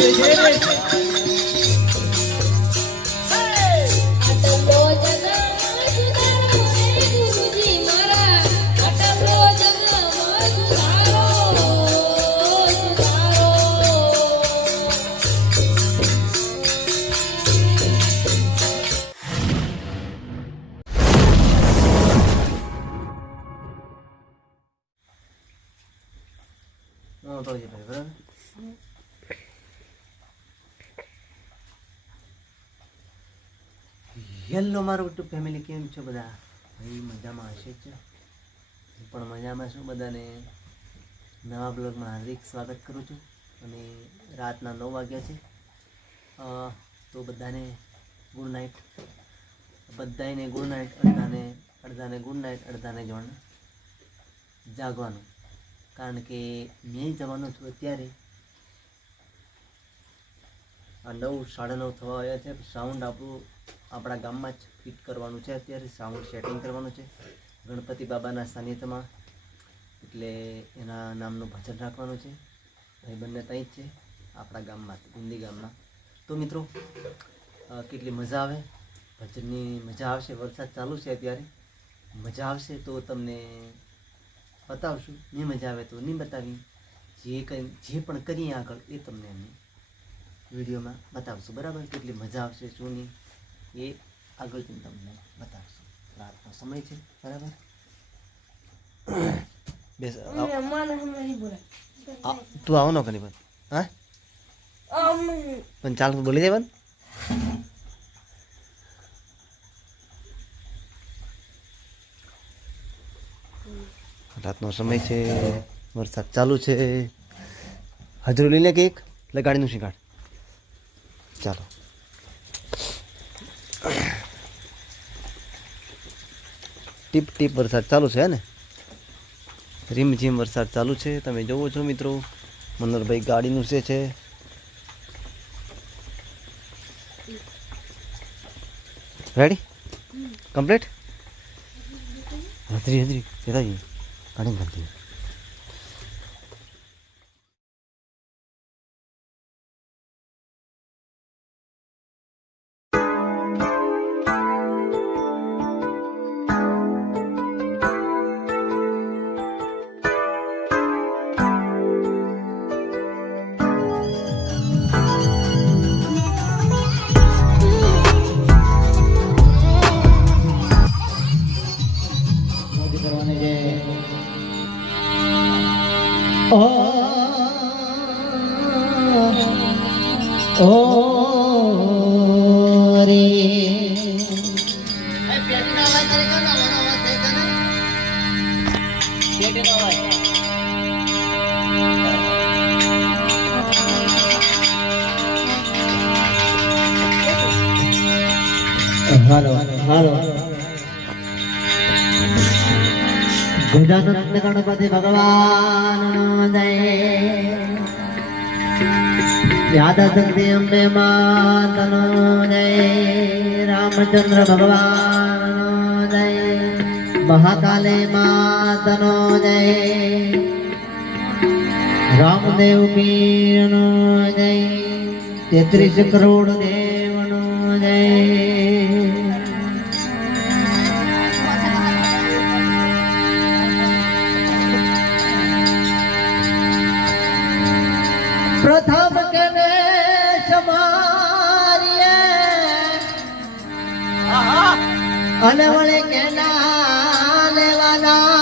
તો છે ભાઈ બરાબર. હેલો મારું યુટ્યુબ ફેમિલી, કેમ છો બધા? ભાઈ મજામાં હશે જ, પણ મજામાં છું. બધાને નવા બ્લોગમાં હાર્દિક સ્વાગત કરું છું. અને રાતના 9 વાગ્યા છે, તો બધાને ગુડ નાઇટ. બધાને ગુડ નાઇટ. અડધાને ગુડ નાઇટ, અડધાને જાગવાનું. કારણ કે મેં જવાનો છું અત્યારે 9, 9:30 થવા આવ્યા છે. સાઉન્ડ આપણા ગામમાં જ ફિટ કરવાનું છે. અત્યારે સાઉન્ડ સેટિંગ કરવાનું છે ગણપતિ બાબાના સાનિધ્યમાં, એટલે એના નામનું ભજન રાખવાનું છે. ભાઈ બંને ત્યાં જ છે આપણા ગામમાં, ગુંદી ગામમાં. તો મિત્રો કેટલી મજા આવે, ભજનની મજા આવશે. વરસાદ ચાલુ છે અત્યારે, મજા આવશે તો તમને બતાવશું. નહીં મજા આવે તો નહીં બતાવી. જે પણ કરીએ આગળ એ તમને અમે વિડીયોમાં બતાવશું, બરાબર? કેટલી મજા આવશે શું નહીં એ આગળથી તમને બતાવશું. રાતનો સમય છે, બરાબર? બેસ તું આવો ન કરી પણ, હા પણ ચાલ બોલી જાય પણ. રાતનો સમય છે, વરસાદ ચાલુ છે. હાજરું લઈ લે કે એક એટલે ગાડીનું શીખાડ. ચાલો ટીપ ટીપ વરસાદ ચાલુ છે ને, રીમઝીમ વરસાદ ચાલુ છે. તમે જોવો છો મિત્રો, મનોહરભાઈ ગાડીનું છે. રેડી? કમ્પ્લીટ? હજરી જતા ગાડી કરતી. હાલો ગજાનંદ ગણપતિ ભગવાન જય. યાદશક્તિ અંબે માતનો જય. રામચંદ્ર ભગવાન જય. મહાકાલે માતનો જય. રામદેવ પીરનો જય. 33 કરોડ દેવનો જય. પ્રથમ કેને સમારીએ અને વળે કેના લેવાના.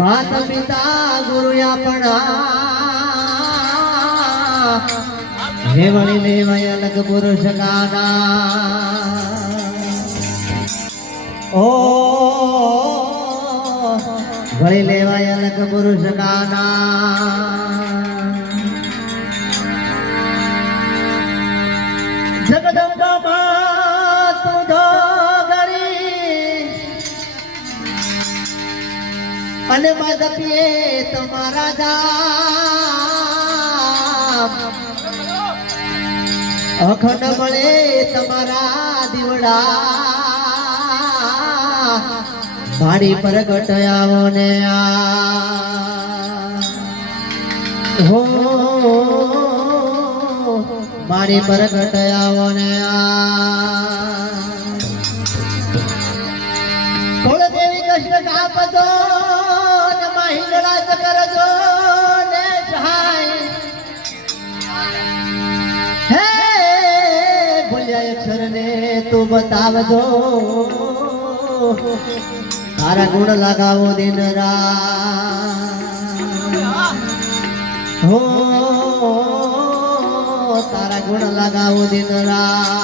માતા પિતા ગુરુ આપણા હે વળી લેવાય અલગ પુરુષ ગાના. ઓ વળી લેવાય અલગ પુરુષ ગાના. જગદંબા તું ધોગરી અને માધપીએ તમારા જાપ. અખંડ મળે તમારા દીવડા. મારી પ્રગટ આવો ને આ હો મારી પ્રગટ આવો ને કુળદેવી કૃષ્ણ કાપજો ને મહિંદડા કરજો ને સહાય હે ભૂલ્યા અક્ષર ને તું બતાવજો તારા ગુણ લગાવો દિન રાત હો તારા ગુણ લગાવો દિન રાત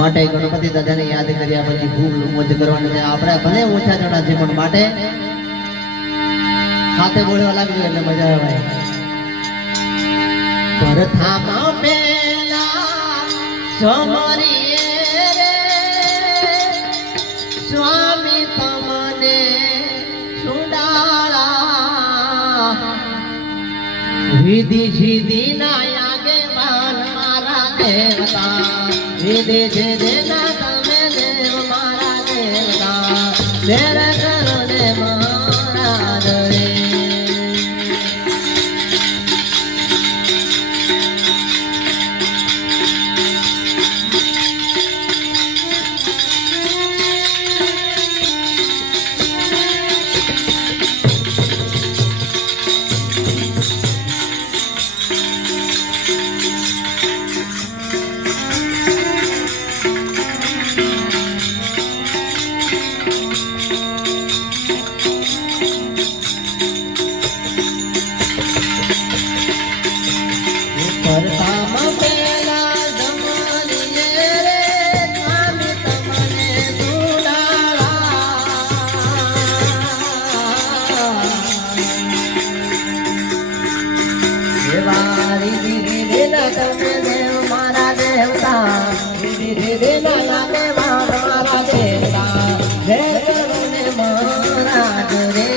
માટે ગણપતિ દાદાને યાદ કર્યા પછી ખૂબ મોજ કરવાની છે. આપણે ભલે ઓછા જણા છે પણ માટે સાથે બોલવા લાગજો એટલે મજા આવે. પરથામાં પેલા સમરીએ રે સ્વામી તમને છુડાળા વિધિ સિદ્ધિ ના આગેવાન મારા દેવતા વિધિ સિદ્ધિ ના તમે દેવ મારા દેવતા દેર કરો દે મારા રે. પરથામાં પેલા જમાલીએ રે સ્વામી તમને છુડાળા એવા રીતિ રીતેના તમે દેવ મારા દેવતા રીતિ રીતેના આગેવાન મારા દેવતા જય કરો ને મહારાજ રે.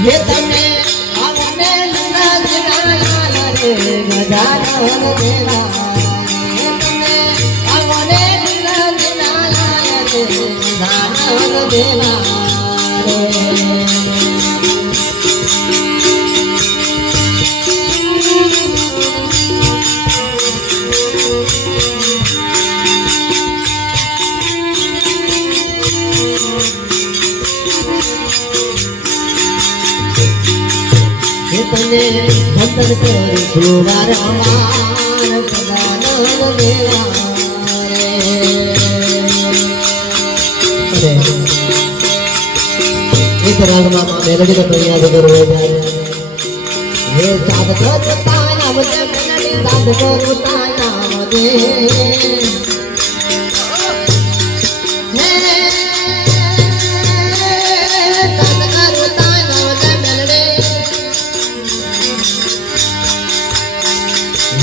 ये तने आवने लुना दिनाला रे गजानन देवा ये तने आवने लुना दिनाला रे गजानन देवा तने भक्तन कर सुवार अमान गजानन देवा रे. एक राग मामा मेलोडी का प्रयास करो भाई ये साध को ताया मुझे मेलोडी साध को ताया मुझे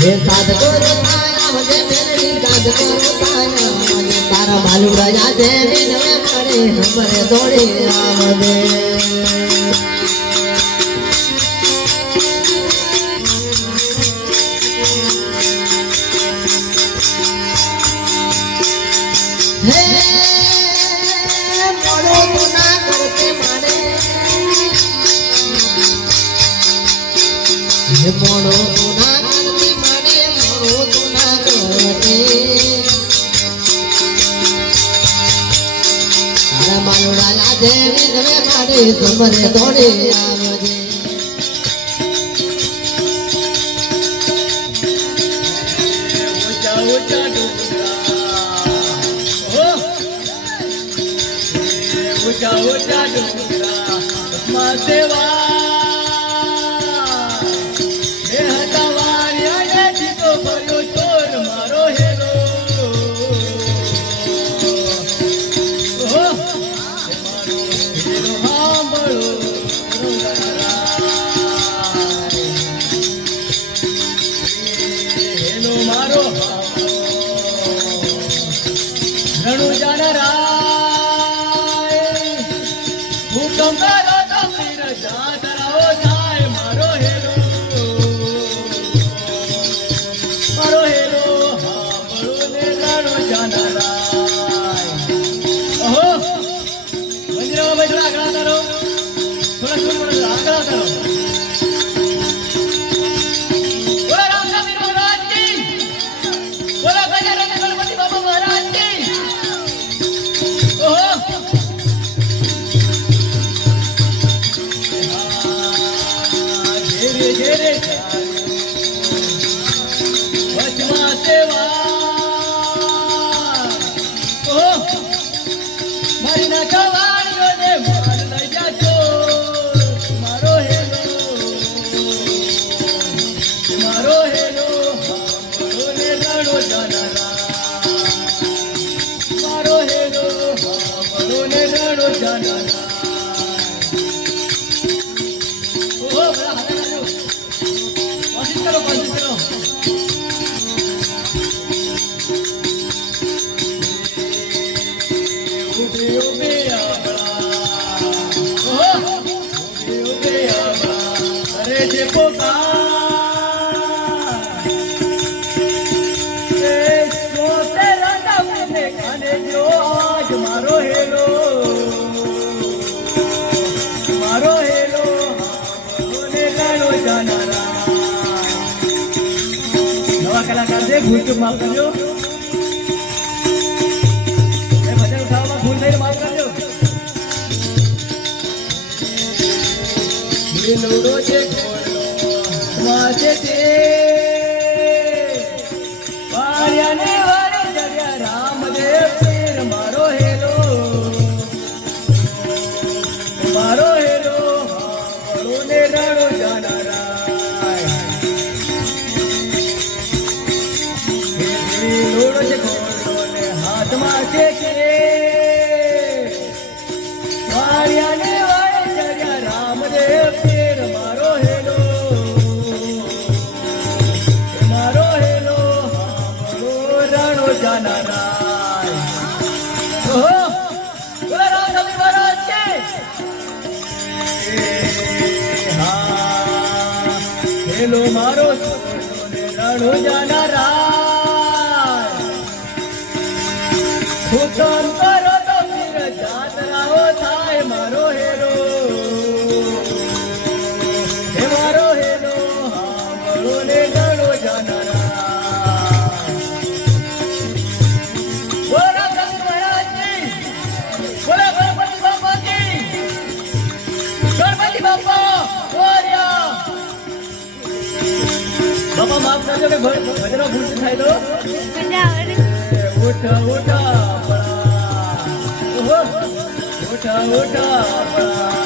ये साध को ताया मुझे मेलोडी साध को ताया मुझे तारा मालूम राजा दे दिन में पड़े हमरे दौड़े आवदे हे मोड़ो तो ना करते मारे ये मोड़ो तो ना करते मारे मोड़ो तो ना करते तारा मालूम राजा दे दिन में पड़े हमरे दौड़े आवदे ઊંચા ડુંગરા ઊંચા ઊંચા ડુંગરા માં સેવા એ હતા વાણિયાને જીતો ભર્યો ચોર મારો હેલો હેલો મારો ઘણું જાનરાય ભૂકંપ તો પીર જાતરાઓ થાય મારો હેલો હાંભળો ને ઘણું જાનરાય ઓહો મંદિરમાં બેઠો આગળ કરો થોડા થોડું આગળ કરો બોલા રામસામી મહારાજ કી બોલા ગજાનન ગણપતિ બાપા મહારાજ કી ઓહો ધીરે ધીરે વચમાં સેવા ઓહો મારી ના કવાડીઓ ને માર લઈ જાજો મારો હેલો હાંભળો ને રણો જાનરા મારો હેલો હાંભળો ને રણો જાનરા ઓહો બડા હાથે લાજો કોશિશ કરો ઉભે ઉભે આબળા ઓહો ઉભે ઉભે આબળા કરે છે પોકાર એ સોતે રાંડા ખાને જો આજ મારો હેલો હાંભળો ને ગાણો જાનરા નવા કલાકાર છે ભૂલ ચૂક માફ કરજો ભજન ગાવામાં ભૂલ થઈને માફ કરજો લીલોડો છે ઘોડો વાજે છે વાળ્યાને વાળે જગ્યા રામદેવ પીર મારો હેલો હાંભળો ને રણો જાનરાય લીલોડો છે ઘોડો ને હાથમાં છે વાળ્યાને વાળે જગ્યા રામદેવ પીર મારો હેલો હાંભળો રણો જાનરાય ઓહો બોલા રામસ્વામી મહારાજ કી હા હેલો મારો રણો જાનરાય હુકમ કરો તો પીર જાતરાઓ થાય મારો હેલો હાંભળો ને રણો જાનરાય બોલા રામસ્વામી મહારાજ કી બોલા ગણપતિ બાપા કી ગણપતિ બાપા બોલ્યા બાપા માફ કરજો કે ભજનો ભૂલ થાય તો ઉઠા ઉઠા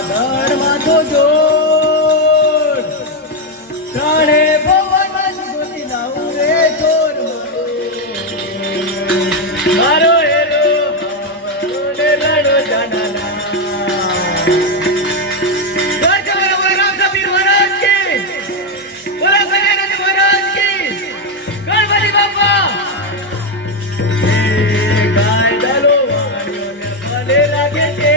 દર માથો જોડ પ્રાણે ભવન ગોતી લાવું રે ચોર મારો હેલો હાંભળો ને રણો જાનરા લાગે છે